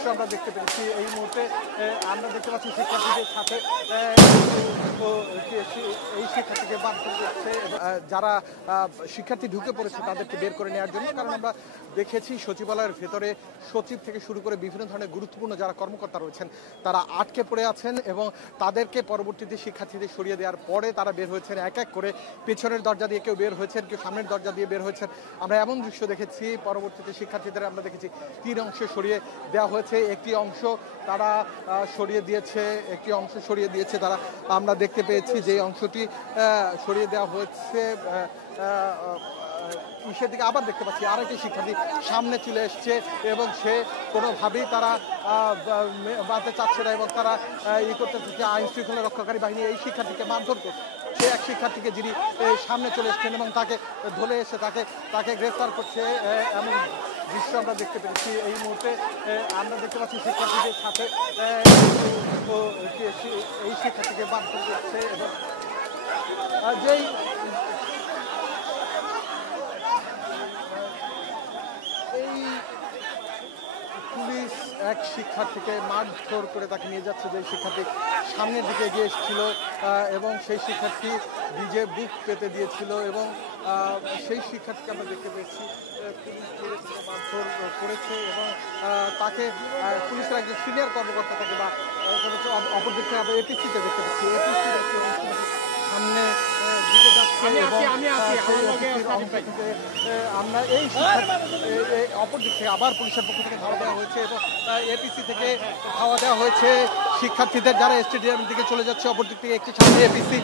দৃশ্য আমরা দেখতে পেরেছি এই মুহূর্তে। আমরা দেখতে পাচ্ছি শিক্ষার্থীদের সাথে এই শিক্ষার্থীকে বাদ করছে, যারা শিক্ষার্থী ঢুকে পড়েছে তাদেরকে বের করে নেওয়ার জন্য। কারণ আমরা দেখেছি সচিবালয়ের ভেতরে সচিব থেকে শুরু করে বিভিন্ন ধরনের গুরুত্বপূর্ণ যারা কর্মকর্তা রয়েছেন তারা আটকে পড়ে আছেন এবং তাদেরকে পরবর্তীতে শিক্ষার্থীদের সরিয়ে দেওয়ার পরে তারা বের হয়েছেন এক এক করে। পেছনের দরজা দিয়ে কেউ বের হয়েছেন, কেউ সামনের দরজা দিয়ে বের হয়েছেন। আমরা এমন দৃশ্য দেখেছি, পরবর্তীতে শিক্ষার্থীদের আমরা দেখেছি 3 অংশে সরিয়ে দেওয়া হয়েছে। একটি অংশ তারা সরিয়ে দিয়েছে তারা, আমরা দেখতে পেয়েছি যে অংশটি সরিয়ে দেওয়া হয়েছে। ইসের দিকে আবার দেখতে পাচ্ছি আরেকটি শিক্ষার্থী সামনে চলে এসছে এবং সে কোনোভাবেই তারা বাঁধতে চাচ্ছে না এবং তারা করতে চাচ্ছে। আইন শৃঙ্খলা রক্ষাকারী বাহিনী এই শিক্ষার্থীকে মারধর করছে। সে এক শিক্ষার্থীকে যিনি সামনে চলে এসছেন এবং তাকে ধরে এসে তাকে গ্রেফতার করছে, এমন দৃশ্য আমরা দেখতে পেরেছি এই মুহূর্তে। আমরা দেখতে পাচ্ছি শিক্ষার্থীদের সাথে এই শিক্ষার্থীকে মারধর করছে এবং যেই পুলিশ এক শিক্ষার্থীকে মারধর করে তাকে নিয়ে যাচ্ছে, যে শিক্ষার্থী সামনের দিকে এগিয়ে এসেছিল এবং সেই শিক্ষার্থী নিজে বুক পেতে দিয়েছিল এবং সেই শিক্ষার্থীকে আমরা দেখতে পেয়েছি পুলিশ মারধর করেছে এবং তাকে পুলিশের একজন সিনিয়র কর্মকর্তা তাকে বা অপরদিকে আমরা এপিসিতে দেখতে পাচ্ছি। এপিসির সামনে দিকে যাচ্ছে আমরা এই অপর দিক থেকে আবার পুলিশের পক্ষ থেকে ধাওয়া দেওয়া হয়েছে এবং এপিসি থেকে ধাওয়া দেওয়া হয়েছে শিক্ষার্থীদের যারা স্টেডিয়ামের দিকে চলে যাচ্ছে। অপর দিক থেকে একটি সামনে এপিসি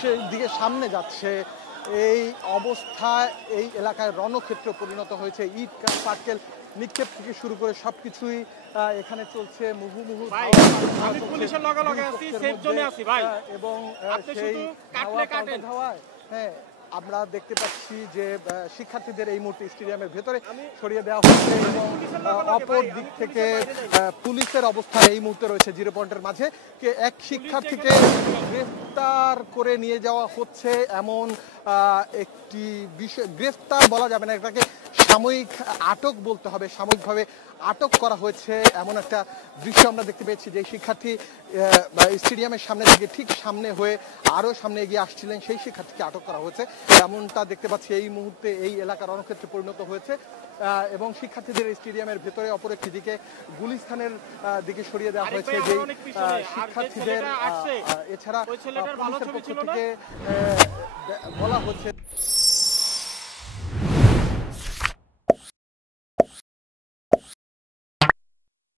সেই দিকে সামনে যাচ্ছে। এই অবস্থায় এই এলাকায় রণক্ষেত্র পরিণত হয়েছে। ইট পাটকেল নিক্ষেপ থেকে শুরু করে সবকিছুই এখানে চলছে মুহুর্মুহু এবং সেই ধাওয়ায় আমরা দেখতে পাচ্ছি যে শিক্ষার্থীদের এই মুহূর্তে স্টেডিয়ামের ভেতরে সরিয়ে দেওয়া হচ্ছে এবং অপর দিক থেকে পুলিশের অবস্থান এই মুহূর্তে রয়েছে 0 পয়েন্টের মাঝে। এক শিক্ষার্থীকে গ্রেফতার করে নিয়ে যাওয়া হচ্ছে এমন একটি বিষয়। গ্রেফতার বলা যাবে না, এটাকে সাময়িক আটক বলতে হবে। সাময়িকভাবে আটক করা হয়েছে এমন একটা দৃশ্য আমরা দেখতে পেয়েছি। যে শিক্ষার্থী স্টেডিয়ামের সামনে থেকে ঠিক সামনে হয়ে আরও সামনে এগিয়ে আসছিলেন সেই শিক্ষার্থীকে আটক করা হয়েছে এমনটা দেখতে পাচ্ছি। এই মুহূর্তে এই এলাকার রণক্ষেত্রে পরিণত হয়েছে এবং শিক্ষার্থীদের স্টেডিয়ামের ভেতরে অপর একটি দিকে গুলিস্তানের দিকে সরিয়ে দেওয়া হয়েছে। যেই শিক্ষার্থীদের এছাড়া পুলিশের পক্ষ থেকে বলা হচ্ছে